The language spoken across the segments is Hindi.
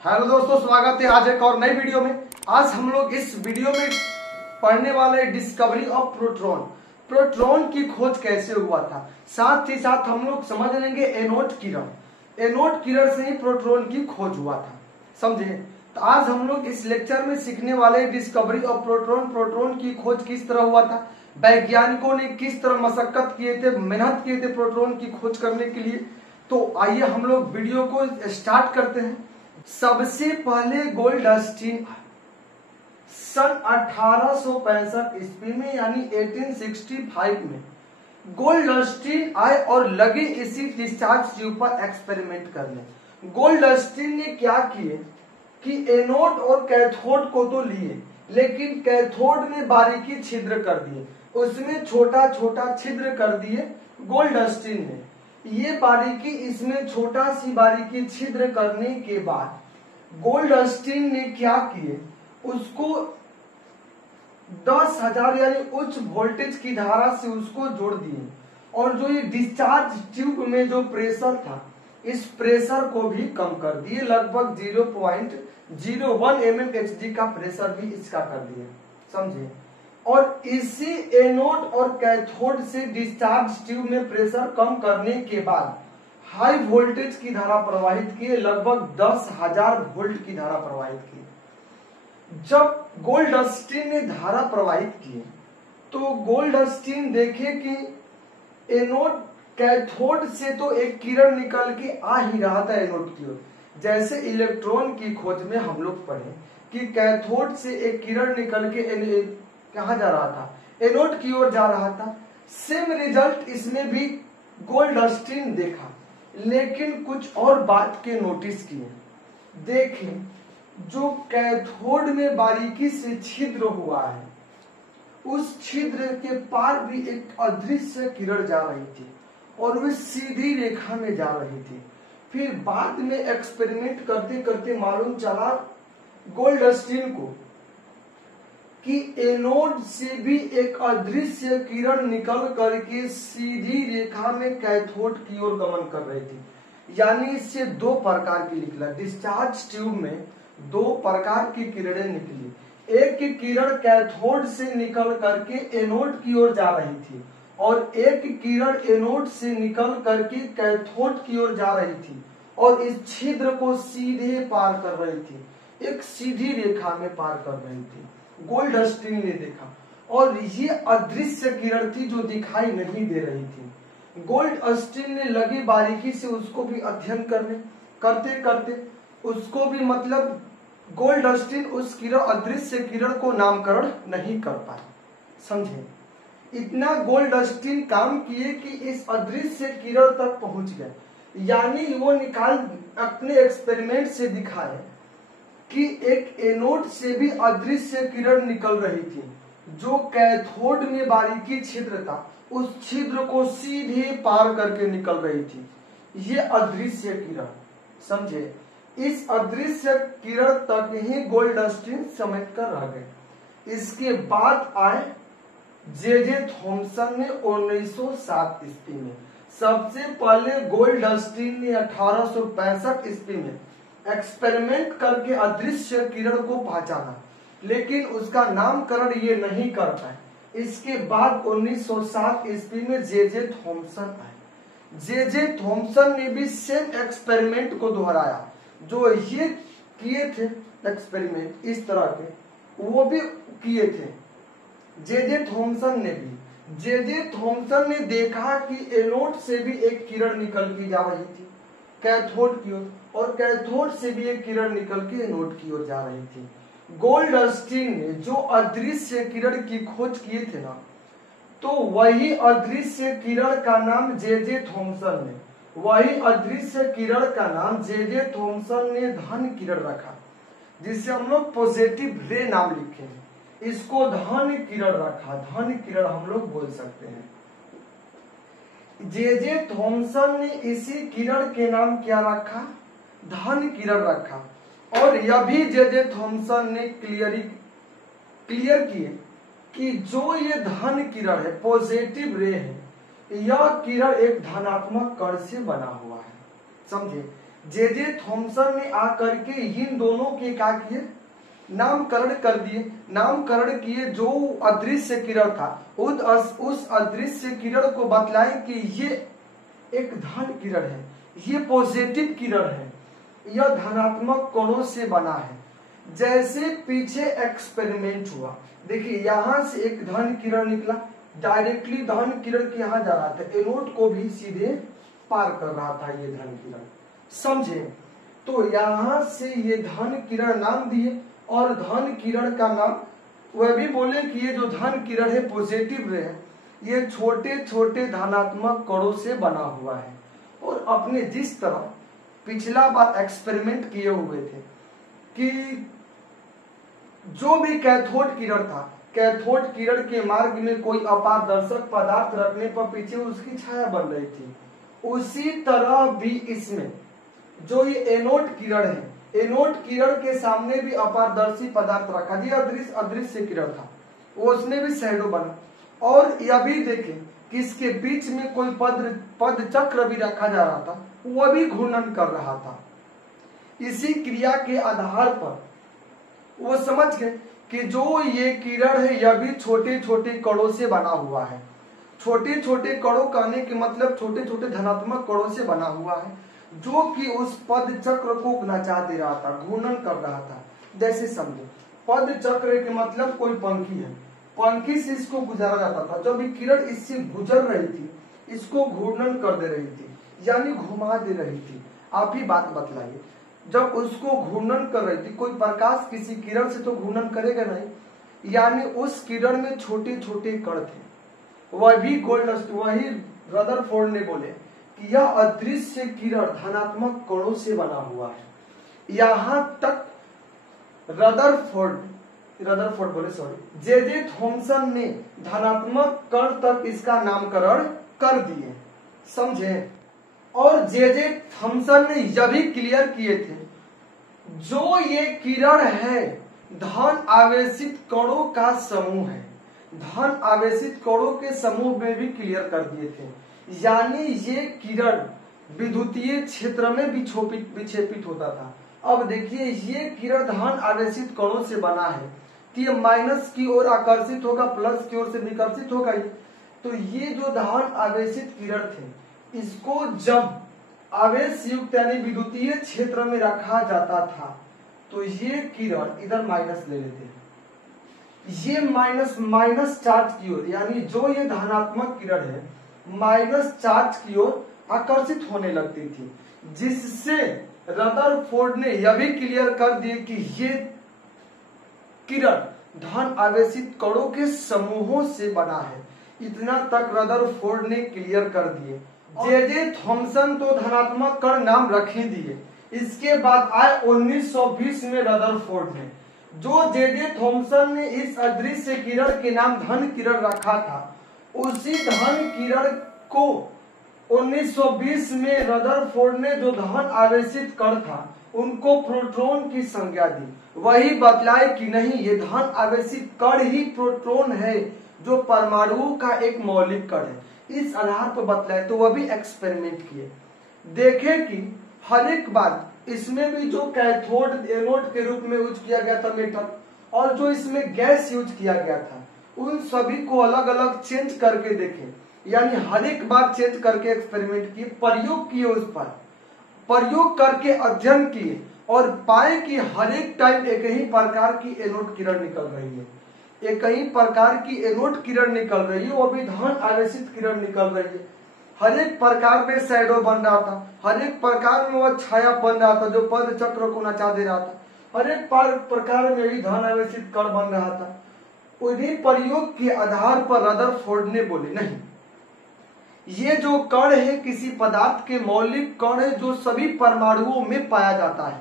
हेलो दोस्तों, स्वागत है आज एक और नई वीडियो में। आज हम लोग इस वीडियो में पढ़ने वाले डिस्कवरी ऑफ प्रोटॉन। प्रोटॉन की खोज कैसे हुआ था, साथ ही साथ हम लोग समझ लेंगे एनोड किरण। एनोड किरण से ही प्रोटॉन की खोज हुआ था, समझे। तो आज हम लोग इस लेक्चर में सीखने वाले डिस्कवरी ऑफ प्रोटॉन। प्रोटॉन की खोज किस तरह हुआ था, वैज्ञानिकों ने किस तरह मशक्कत किए थे, मेहनत किए थे प्रोटॉन की खोज करने के लिए। तो आइए हम लोग वीडियो को स्टार्ट करते हैं। सबसे पहले गोल्डस्टीन सन 1865 ईस्वी में यानी 1865 में गोल्डस्टीन आए और लगे इसी डिस्चार्ज ट्यूब पर एक्सपेरिमेंट करने। गोल्डस्टीन ने क्या किए कि एनोड और कैथोड को तो लिए, लेकिन कैथोड में बारीकी छिद्र कर दिए, उसमें छोटा छोटा छिद्र कर दिए गोल्डस्टीन ने। ये बारीकी, इसमें छोटा सी बारीकी छिद्र करने के बाद गोल्डस्टीन ने क्या किए, उसको 10,000 यानी उच्च वोल्टेज की धारा से उसको जोड़ दिए। और जो ये डिस्चार्ज ट्यूब में जो प्रेशर था, इस प्रेशर को भी कम कर दिए, लगभग 0.01 mmHg का प्रेशर भी इसका कर दिए, समझे। और इसी एनोड और कैथोड से डिस्चार्ज ट्यूब में प्रेशर कम करने के बाद हाई वोल्टेज की धारा प्रवाहित किए, लगभग 10,000 वोल्ट की धारा प्रवाहित की। जब गोल्डस्टीन ने धारा प्रवाहित की तो गोल्डस्टीन देखे कि एनोड कैथोड से तो एक किरण निकल के आ ही रहा था एनोड की ओर। जैसे इलेक्ट्रॉन की खोज में हम लोग पढ़े कि कैथोड से एक किरण निकल के कहा जा रहा था, एनोड की ओर जा रहा था। सेम रिजल्ट इसमें भी गोल्डस्टीन देखा, लेकिन कुछ और बात के नोटिस किए। देखें, जो कैथोड में बारीकी से छिद्र हुआ है, उस छिद्र के पार भी एक अदृश्य किरण जा रही थी और वे सीधी रेखा में जा रही थी। फिर बाद में एक्सपेरिमेंट करते करते मालूम चला गोल्डस्टीन को कि एनोड से भी एक अदृश्य किरण निकल करके सीधी रेखा में कैथोड की ओर गमन कर रही थी। यानी इससे दो प्रकार की निकला। डिस्चार्ज ट्यूब में दो प्रकार की किरणें निकली। एक की किरण कैथोड से निकल करके एनोड की ओर जा रही थी और एक किरण एनोड से निकल करके कैथोड की ओर जा रही थी और इस छिद्र को सीधे पार कर रही थी, एक सीधी रेखा में पार कर रही थी। गोल्डस्टीन ने देखा और ये अदृश्य किरण थी जो दिखाई नहीं दे रही थी। गोल्डस्टीन ने लगी बारीकी से उसको भी अध्ययन करते करते उसको भी, मतलब गोल्डस्टीन उस किरण, अदृश्य किरण को नामकरण नहीं कर पाए, समझे। इतना गोल्डस्टीन काम किए कि इस अदृश्य किरण तक पहुंच गए। यानी वो अपने एक्सपेरिमेंट से दिखाए कि एक एनोड से भी अदृश्य किरण निकल रही थी। जो कैथोड में बारीकी छिद्र था, उस छिद्र को सीधे पार करके निकल रही थी। ये अदृश्य किरण, समझे। इस अदृश्य किरण तक ही गोल्डस्टीन समझ कर रह गए। इसके बाद आए जे थॉमसन ने 1907 ईस्वी में। सबसे पहले गोल्डस्टीन ने 1865 ईस्वी में एक्सपेरिमेंट करके अदृश्य किरण को पहचाना, लेकिन उसका नामकरण ये नहीं कर पाए। इसके बाद 1907 ईस्वी में जे थॉमसन आए। जे थॉमसन ने भी सेम एक्सपेरिमेंट को दोहराया। जो ये किए थे एक्सपेरिमेंट इस तरह के, वो भी किए थे जे थॉमसन ने भी। जे थॉमसन ने देखा कि एनोड से भी एक किरण निकल के जा रही थी कैथोड की ओर, और कैथोड से भी एक किरण निकल के एनोड की ओर जा रही थी। गोल्डस्टीन ने जो अदृश्य किरण की खोज किए थे ना, तो वही अदृश्य किरण का नाम जे थॉमसन ने, वही अदृश्य किरण का नाम जे थॉमसन ने धन किरण रखा, जिसे हम लोग पॉजिटिव रे नाम लिखे हैं। इसको धन किरण रखा, धन किरण हम लोग बोल सकते हैं। जे थॉमसन ने इसी किरण के नाम क्या रखा, धन किरण रखा। और यह भी जे थॉमसन ने क्लियर किए कि जो ये धन किरण है, पॉजिटिव रे है, यह किरण एक धनात्मक कण से बना हुआ है, समझे। जे थॉमसन ने आकर के इन दोनों के क्या किए, नामकरण कर दिए। नामकरण किए। जो अदृश्य किरण था उस अदृश्य किरण को बतलाए कि ये एक धन किरण है, ये पॉजिटिव किरण है, यह धनात्मक कणों से बना है। जैसे पीछे एक्सपेरिमेंट हुआ, देखिए यहां से एक धन किरण निकला, डायरेक्टली धन किरण के यहाँ जा रहा था, एनोड को भी सीधे पार कर रहा था ये धन किरण, समझे। तो यहां से ये धन किरण नाम दिए, और धन किरण का नाम वह भी बोले कि ये जो धन किरण है पॉजिटिव रे है, ये छोटे छोटे धनात्मक कणों से बना हुआ है। और अपने जिस तरह पिछला बार एक्सपेरिमेंट किए हुए थे कि जो भी कैथोड किरण था, कैथोड किरण के मार्ग में कोई अपारदर्शक पदार्थ रखने पर पीछे उसकी छाया बन रही थी, उसी तरह भी इसमें जो ये एनोड किरण है, एनोड किरण के सामने भी अपारदर्शी पदार्थ रखा दिया, अदृश्य किरण था, वो उसमें भी शैडो बना। और यह भी देखें कि इसके बीच में कोई पद चक्र भी रखा जा रहा था, वह भी घूर्णन कर रहा था। इसी क्रिया के आधार पर वो समझ गए कि जो ये किरण है यह भी छोटे छोटे कणों से बना हुआ है। छोटे छोटे कणों कहने के मतलब छोटे छोटे धनात्मक कणों से बना हुआ है, जो कि उस पद चक्र को नचा दे रहा था, घूर्णन कर रहा था। जैसे समझो, पद चक्र के मतलब कोई पंखी है, पंखी से इसको गुजारा जाता था, जब ये किरण इससे गुजर रही थी इसको घूर्णन कर दे रही थी, यानी घुमा दे रही थी। आप ही बात बतलाइए, जब उसको घूर्णन कर रही थी, कोई प्रकाश किसी किरण से तो घूर्णन करेगा नहीं, यानी उस किरण में छोटे छोटे कण थे। वही वही रदरफोर्ड ने बोले कि यह अदृश्य किरण धनात्मक कणों से बना हुआ है। यहां तक रदरफोर्ड बोले सॉरी जे थॉमसन ने धनात्मक कण तक इसका नामकरण कर दिए, समझे। और जे थॉमसन ने यह भी क्लियर किए थे, जो ये किरण है धन आवेशित कणों का समूह है, धन आवेशित कणों के समूह में भी क्लियर कर दिए थे, यानी ये किरण विद्युतीय क्षेत्र में विक्षेपित होता था। अब देखिए ये किरण धन आवेशित कणों से बना है, कि ये माइनस की ओर आकर्षित होगा, प्लस की ओर से विकर्षित होगा। तो ये जो धन आवेशित किरण थे, इसको जब आवेश युक्त यानी विद्युतीय क्षेत्र में रखा जाता था, तो ये किरण इधर माइनस ले लेते हैं, ये माइनस चार्ज की ओर, यानी जो ये धनात्मक किरण है माइनस चार्ज की ओर आकर्षित होने लगती थी, जिससे रदरफोर्ड ने यह भी क्लियर कर दिए कि ये किरण धन आवेशित कणों के समूहों से बना है। इतना तक रदरफोर्ड ने क्लियर कर दिए। जे थॉमसन तो धनात्मक कण नाम रख ही दिए। इसके बाद आए 1920 में रदरफोर्ड ने, जो जे थॉमसन ने इस अदृश्य किरण के नाम धन किरण रखा था, उसी धन किरण को 1920 में रदरफोर्ड ने जो धन आवेशित कण था उनको प्रोटॉन की संज्ञा दी। वही बतलाए कि नहीं, ये धन आवेशित कण ही प्रोटॉन है, जो परमाणु का एक मौलिक कण है। इस आधार पर बतलाए, तो वह भी एक्सपेरिमेंट किए, देखे कि हर एक बात इसमें भी जो कैथोड एनोड के रूप में यूज किया गया था मेटल, और जो इसमें गैस यूज किया गया था, उन सभी को अलग अलग चेंज करके देखे, यानी हर एक बार चेंज करके एक्सपेरिमेंट किए, प्रयोग किए, उस पर प्रयोग करके अध्ययन किए, और पाए कि हर एक टाइम एक ही प्रकार की एनोड किरण निकल रही है, एक ही प्रकार की एनोड किरण निकल रही है, वो भी धन आवेशित किरण निकल रही है। हर एक प्रकार में शैडो बन रहा था, हर एक प्रकार में वह छाया बन रहा था जो पद चक्र को नचा दे रहा था, हर एक प्रकार में भी धन आवेशित कण बन रहा था। उन्हीं प्रयोग के आधार पर रदरफोर्ड ने बोले नहीं, ये जो कण है किसी पदार्थ के मौलिक कण है जो सभी परमाणुओं में पाया जाता है,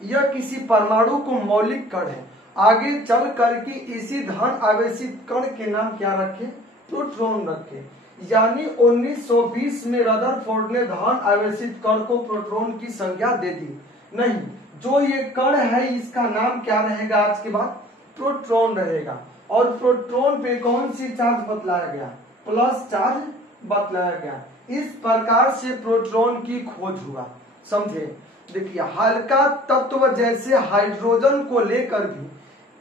यह किसी परमाणु को मौलिक कण है। आगे चल करके इसी धन आवेशित कण के नाम क्या रखे, प्रोटॉन रखे। यानी 1920 में रदरफोर्ड ने धन आवेशित कण को प्रोटॉन की संज्ञा दे दी। नहीं, जो ये कण है इसका नाम क्या रहेगा, आज के बाद प्रोटॉन रहेगा। और प्रोटॉन पे कौन सी चार्ज बतलाया गया, प्लस चार्ज बतलाया गया। इस प्रकार से प्रोटॉन की खोज हुआ, समझे। देखिए हल्का तत्व जैसे हाइड्रोजन को लेकर भी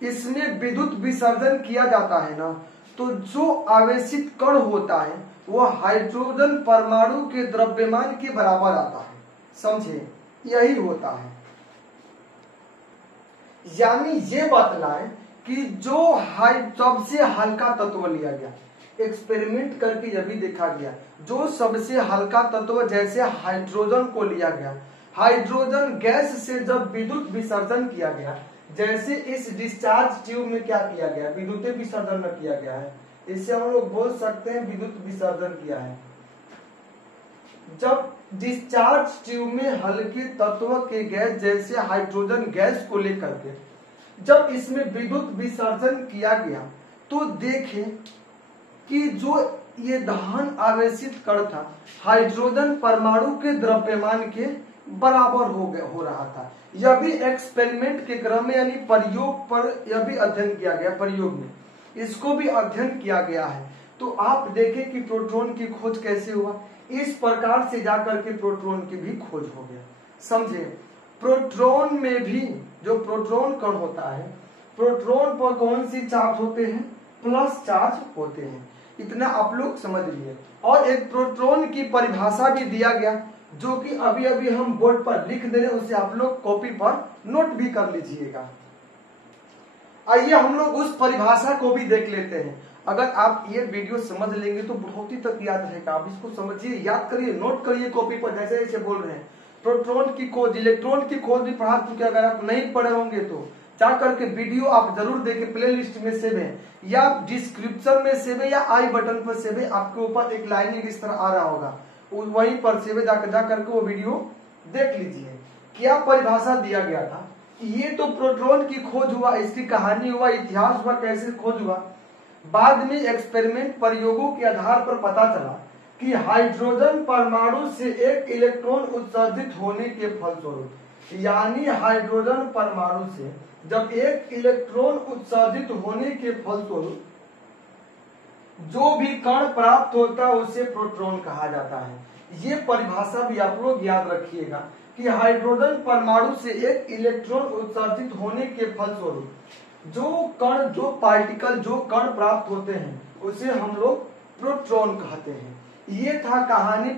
इसमें विद्युत विसर्जन किया जाता है ना, तो जो आवेशित कण होता है वह हाइड्रोजन परमाणु के द्रव्यमान के बराबर आता है। समझे, यही होता है। यानी ये बतलाएं कि जो सबसे हल्का तत्व लिया गया, एक्सपेरिमेंट करके यह भी देखा गया, जो सबसे हल्का तत्व जैसे हाइड्रोजन को लिया गया, हाइड्रोजन गैस से जब विद्युत विसर्जन किया गया, जैसे इस डिस्चार्ज ट्यूब में क्या किया गया, विद्युत विसर्जन में किया गया है, इसे हम लोग बोल सकते हैं विद्युत विसर्जन किया है। जब डिस्चार्ज ट्यूब में हल्के तत्व के गैस जैसे हाइड्रोजन गैस को लेकर के जब इसमें विद्युत विसर्जन किया गया, तो देखें कि जो ये धन आवेशित कण था हाइड्रोजन परमाणु के द्रव्यमान के बराबर हो रहा था। यह भी एक्सपेरिमेंट के क्रम में यानी प्रयोग पर यह भी अध्ययन किया गया, प्रयोग में इसको भी अध्ययन किया गया है। तो आप देखें कि प्रोटॉन की खोज कैसे हुआ, इस प्रकार से जाकर के प्रोटॉन की भी खोज हो गया। समझे, प्रोटॉन में भी जो प्रोटॉन कण होता है, प्रोटॉन पर कौन सी चार्ज होते हैं, प्लस चार्ज होते हैं, इतना आप लोग समझ लिए। और एक प्रोटॉन की परिभाषा भी दिया गया, जो कि अभी अभी हम बोर्ड पर लिख दे रहे हैं, उसे आप लोग कॉपी पर नोट भी कर लीजिएगा। आइए हम लोग उस परिभाषा को भी देख लेते हैं। अगर आप ये वीडियो समझ लेंगे तो बहुत ही तक याद रहेगा। आप इसको समझिए, याद करिए, नोट करिए कॉपी पर, जैसे जैसे बोल रहे हैं। प्रोटॉन की खोज, इलेक्ट्रॉन की खोज भी पढ़ा चुके, अगर आप नहीं पढ़े होंगे तो जा करके वीडियो आप जरूर देखें, प्ले लिस्ट में सेव है या डिस्क्रिप्शन में सेव है या आई बटन पर सेव है, आपके ऊपर एक लाइन इस तरह आ रहा होगा, वहीं पर सेव जा करके वो वीडियो देख लीजिए। क्या परिभाषा दिया गया था, ये तो प्रोटॉन की खोज हुआ, इसकी कहानी हुआ, इतिहास हुआ, कैसे खोज हुआ। बाद में एक्सपेरिमेंट प्रयोगों के आधार पर पता चला कि हाइड्रोजन परमाणु से एक इलेक्ट्रॉन उत्सर्जित होने के फलस्वरूप, यानी हाइड्रोजन परमाणु से जब एक इलेक्ट्रॉन उत्सर्जित होने के फलस्वरूप जो भी कण प्राप्त होता है उसे प्रोटॉन कहा जाता है। ये परिभाषा भी आप लोग याद रखिएगा कि हाइड्रोजन परमाणु से एक इलेक्ट्रॉन उत्सर्जित होने के फलस्वरूप जो कण, जो पार्टिकल, जो कण प्राप्त होते हैं उसे हम लोग प्रोटॉन कहते हैं। ये था कहानी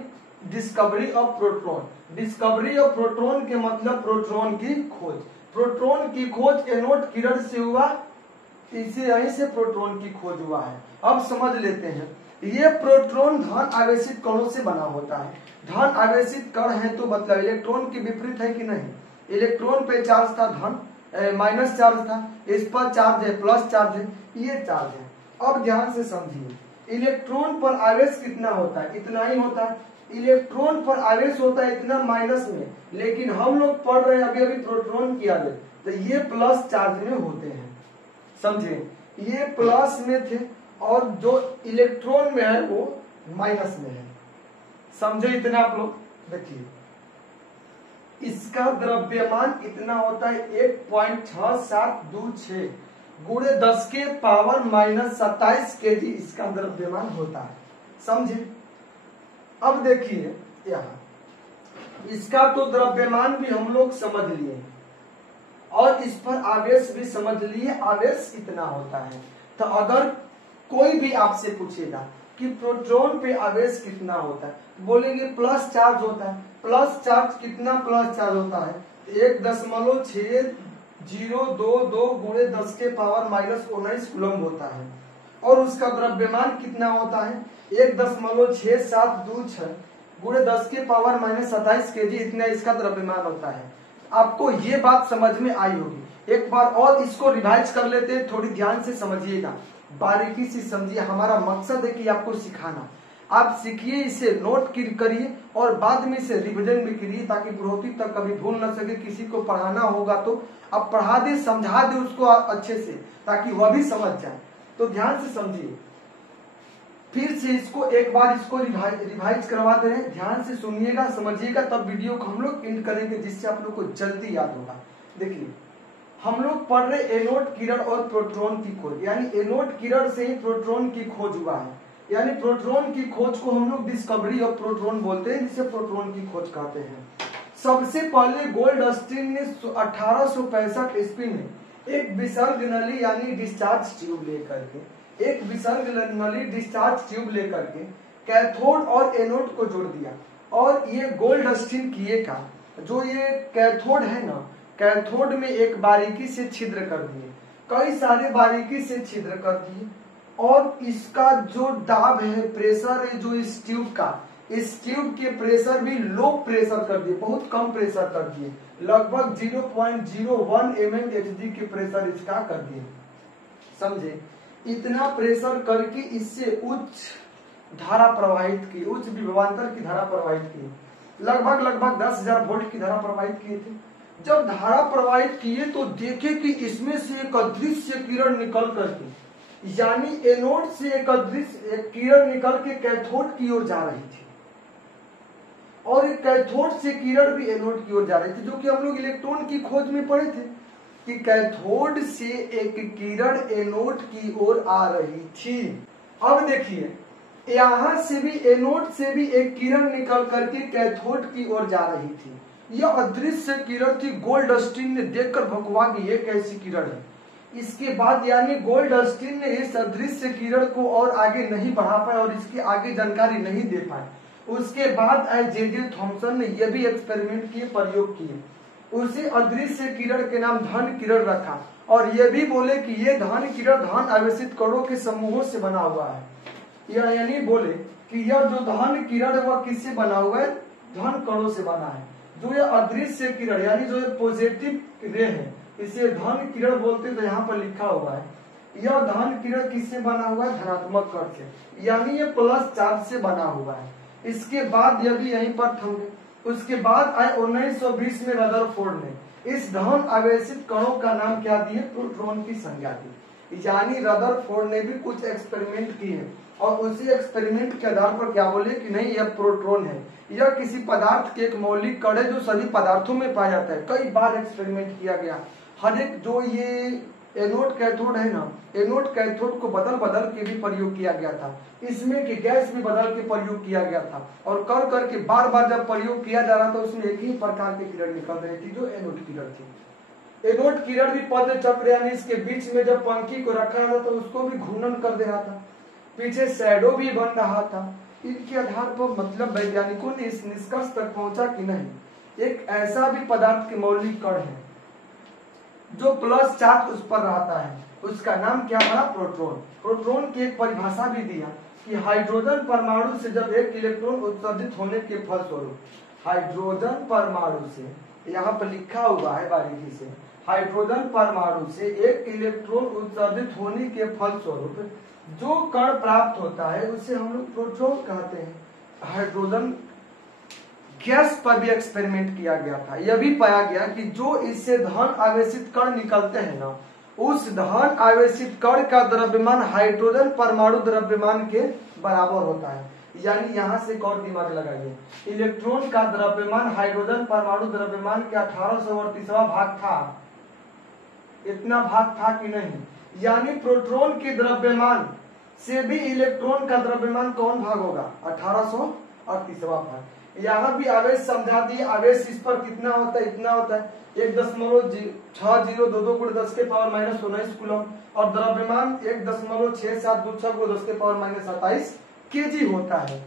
discovery of proton. Discovery of proton के मतलब प्रोटॉन की खोज। प्रोटॉन की खोज एनोड किरण से हुआ, इसे यहीं से प्रोटॉन की खोज हुआ है। अब समझ लेते हैं, ये प्रोटॉन धन आवेशित कणों से बना होता है। धन आवेशित कण है तो मतलब इलेक्ट्रॉन के विपरीत है कि नहीं, इलेक्ट्रॉन पे चार्ज था धन, माइनस चार्ज था, इस पर चार्ज है प्लस चार्ज है, ये चार्ज है। अब ध्यान से समझिए, इलेक्ट्रॉन पर आवेश कितना होता है, इतना ही होता है। इलेक्ट्रॉन पर आवेश होता है इतना माइनस में, लेकिन हम लोग पढ़ रहे हैं अभी अभी प्रोटॉन की आवेश, तो ये प्लस चार्ज में होते हैं। समझे, ये प्लस में थे और जो इलेक्ट्रॉन में है वो माइनस में है। समझे इतना आप लोग। देखिए इसका द्रव्यमान इतना होता है 1.6726 गुणे 10 के पावर -27 केजी इसका द्रव्यमान होता है। समझे। अब देखिए यहाँ इसका तो द्रव्यमान भी हम लोग समझ लिए और इस पर आवेश भी समझ लिए, आवेश इतना होता है। तो अगर कोई भी आपसे पूछेगा कि प्रोटॉन पे आवेश कितना होता है, बोलेंगे प्लस चार्ज होता है। प्लस चार्ज कितना प्लस चार्ज होता है, 1.6022 गुणे 10 के पावर -19 कूलम होता है। और उसका द्रव्यमान कितना होता है, 1.6726 गुणे 10 के पावर -27 केजी, इतना इसका द्रव्यमान होता है। आपको ये बात समझ में आई होगी। एक बार और इसको रिवाइज कर लेते हैं, थोड़ी ध्यान से समझिएगा, बारीकी से समझिए। हमारा मकसद है कि आपको सिखाना, आप सीखिए, इसे नोट करिए और बाद में इसे रिविजन भी करिए, ताकि पुरोहित तक कभी भूल न सके। किसी को पढ़ाना होगा तो आप पढ़ा दे, समझा दे उसको अच्छे से, ताकि वह भी समझ जाए। तो ध्यान से समझिए, फिर से इसको एक बार इसको रिवाइज करवा दे रहे हैं। ध्यान से सुनिएगा, समझिएगा, तब वीडियो को हम लोग एंड करेंगे, जिससे आप लोग को जल्दी याद होगा। देखिए हम लोग पढ़ रहे एनोड किरण और प्रोटॉन की खोज, यानी एनोड किरण से ही प्रोटॉन की खोज हुआ है। यानी प्रोटॉन की खोज को हम लोग डिस्कवरी ऑफ प्रोटॉन बोलते हैं, जिसे प्रोटॉन की खोज कहते हैं। सबसे पहले गोल्डस्टीन ने 1865 ईस्वी में एक विसर्ग नली यानी डिस्चार्ज ट्यूब लेकर के कैथोड और एनोड को जोड़ दिया। और ये गोल्डस्टीन किए का जो ये कैथोड है ना, कैथोड में एक बारीकी से छिद्र कर दिए, कई सारे बारीकी से छिद्र कर दिए, और इसका जो दाब है, प्रेशर है जो इस ट्यूब का, इस ट्यूब के प्रेशर भी लो प्रेशर कर दिए, बहुत कम प्रेशर कर दिए, लगभग 0.01 mmHg के प्रेशर इसका कर दिए। समझे? इतना प्रेशर करके इससे उच्च धारा प्रवाहित की, उच्च विभवांतर की धारा प्रवाहित की, लगभग 10,000 वोल्ट की धारा प्रवाहित किए थे। जब धारा प्रवाहित किए तो देखे कि इसमें से एक अदृश्य किरण निकल करके, यानी एनोड से एक अदृश्य किरण निकल के कैथोड की ओर जा रही थी, और एक कैथोड से किरण भी एनोड की ओर जा रही थी, जो कि हम लोग इलेक्ट्रॉन की खोज में पढ़े थे कि कैथोड से एक किरण एनोड की ओर आ रही थी। अब देखिए, यहां से भी एनोड से भी एक किरण निकल करके कैथोड की ओर जा रही थी। यह अदृश्य किरण थी। गोल्डस्टीन ने देखकर भगवा कि ये कैसी किरण है। इसके बाद यानी गोल्डस्टीन ने इस अदृश्य किरण को और आगे नहीं बढ़ा पाए और इसकी आगे जानकारी नहीं दे पाए। उसके बाद जे थॉमसन ने यह भी एक्सपेरिमेंट किए, प्रयोग किए, उसी अदृश्य किरण के नाम धन किरण रखा, और ये भी बोले कि ये धन किरण धन आवेशित कणों के समूहों से बना हुआ है। यह यानी बोले कि यह जो धन किरण है वह किससे बना हुआ है? धन कणों से बना है। जो ये अदृश्य किरण यानी जो ये पॉजिटिव रे है, इसे धन किरण बोलते, तो यहाँ पर लिखा हुआ है यह धन किरण किससे बना हुआ है? धनात्मक कण से, यानी ये प्लस चार्ज से बना हुआ है। इसके बाद यह भी यहीं पर थम गए। उसके बाद आए 1920 में रदरफोर्ड ने इस धन आवेशित कणों का नाम क्या दिए? प्रोटॉन की संज्ञा दी। यानी रदरफोर्ड ने भी कुछ एक्सपेरिमेंट किए और उसी एक्सपेरिमेंट के आधार पर क्या बोले कि नहीं, यह प्रोटॉन है, यह किसी पदार्थ के एक मौलिक कण है जो सभी पदार्थों में पाया जाता है। कई बार एक्सपेरिमेंट किया गया। हर एक जो ये एनोड कैथोड है ना, एनोड कैथोड को बदल बदल के भी प्रयोग किया गया था। इसमें की गैस भी बदल के प्रयोग किया गया था, और कर करके बार बार जब प्रयोग किया जा रहा था उसमें एक ही प्रकार की किरण निकल रही थी जो एनोड किरण थी। एनोड किरण भी पद चक्र यानी इसके बीच में जब पंखी को रखा था तो उसको भी घूर्णन कर दे रहा था, पीछे शैडो भी बन रहा था। इनके आधार पर मतलब वैज्ञानिकों ने इस निष्कर्ष तक पहुंचा कि नहीं, एक ऐसा भी पदार्थ के मौलिक कण है जो प्लस चार्ज उस पर रहता है, उसका नाम क्या बना? प्रोटॉन। प्रोटॉन की एक परिभाषा भी दिया कि हाइड्रोजन परमाणु से जब एक इलेक्ट्रॉन उत्सर्जित होने के फलस्वरूप, हाइड्रोजन परमाणु से, यहाँ पर लिखा हुआ है बारीकी से, हाइड्रोजन परमाणु से एक इलेक्ट्रॉन उत्सर्जित होने के फलस्वरूप जो कण प्राप्त होता है उसे हम लोग प्रोटॉन कहते हैं। हाइड्रोजन गैस पर भी एक्सपेरिमेंट किया गया था। यह भी पाया गया कि जो इससे धन आवेशित कण निकलते हैं ना, उस धन आवेशित कण का द्रव्यमान हाइड्रोजन परमाणु द्रव्यमान के बराबर होता है। यानी यहाँ से एक और दिमाग लगाइए, इलेक्ट्रॉन का द्रव्यमान हाइड्रोजन परमाणु द्रव्यमान के 1838वां भाग था। इतना भाग था कि नहीं? यानी प्रोटॉन के द्रव्यमान से भी इलेक्ट्रॉन का द्रव्यमान कौन भाग होगा? 1838वां भाग। यहाँ भी आवेश समझा दिए। आवेश इस पर कितना होता है? इतना होता है 1.6022 × 10⁻⁻19 कूलम, और द्रव्यमान 1.6726 × 10⁻⁻27 केजी होता है।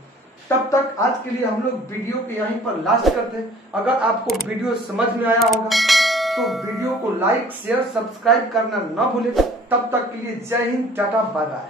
तब तक आज के लिए हम लोग वीडियो को यहीं पर लास्ट करते हैं। अगर आपको वीडियो समझ में आया होगा तो वीडियो को लाइक, शेयर, सब्सक्राइब करना न भूलें। तब तक के लिए जय हिंद, टाटा, बाय बाय।